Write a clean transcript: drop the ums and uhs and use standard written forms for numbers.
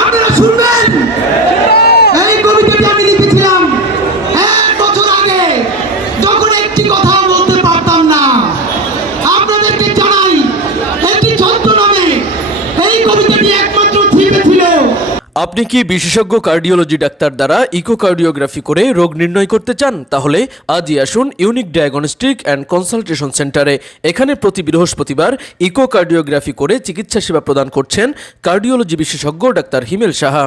আপনারা শুনবেন। এই কবিতাটি আমি লিখেছিলাম 1 বছর আগে, যখন একটি কথা বলতে পারতাম না। আপনাদেরকে জানাই, একটি ছদ্মনামে এই কবিতাটি একমাত্র ছিল। আপনি কি বিশেষজ্ঞ কার্ডিওলজি ডাক্তার দ্বারা ইকোকার্ডিওগ্রাফি করে রোগ নির্ণয় করতে চান? তাহলে আজই আসুন ইউনিক ডায়াগনস্টিক অ্যান্ড কনসালটেশন সেন্টারে। এখানে প্রতি বৃহস্পতিবার ইকোকার্ডিওগ্রাফি করে চিকিৎসা সেবা প্রদান করছেন কার্ডিওলজি বিশেষজ্ঞ ডাক্তার হিমেল সাহা।